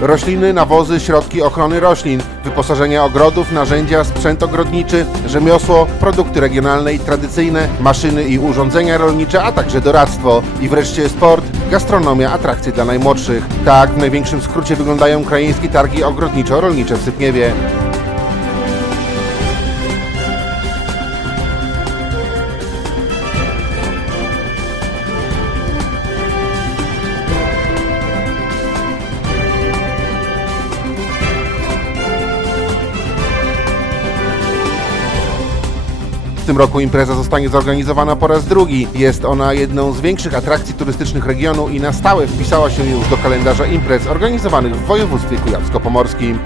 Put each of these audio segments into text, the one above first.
Rośliny, nawozy, środki ochrony roślin, wyposażenie ogrodów, narzędzia, sprzęt ogrodniczy, rzemiosło, produkty regionalne i tradycyjne, maszyny i urządzenia rolnicze, a także doradztwo. I wreszcie sport, gastronomia, atrakcje dla najmłodszych. Tak w największym skrócie wyglądają krajeńskie targi ogrodniczo-rolnicze w Sypniewie. W tym roku impreza zostanie zorganizowana po raz drugi. Jest ona jedną z większych atrakcji turystycznych regionu i na stałe wpisała się już do kalendarza imprez organizowanych w województwie kujawsko-pomorskim.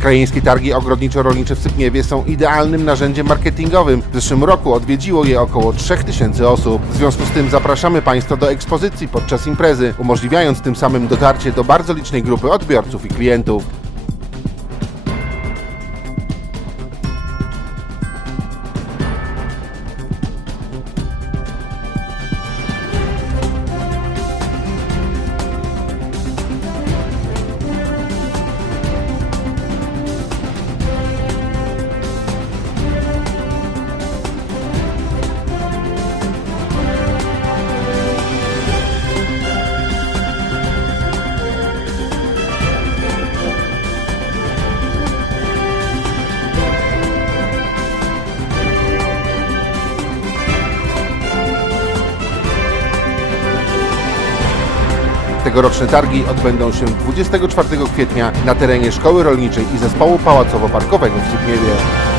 Krajeńskie targi ogrodniczo-rolnicze w Sypniewie są idealnym narzędziem marketingowym. W zeszłym roku odwiedziło je około 3000 osób. W związku z tym zapraszamy Państwa do ekspozycji podczas imprezy, umożliwiając tym samym dotarcie do bardzo licznej grupy odbiorców i klientów. Tegoroczne targi odbędą się 24 kwietnia na terenie Szkoły Rolniczej i Zespołu Pałacowo-Parkowego w Sypniewie.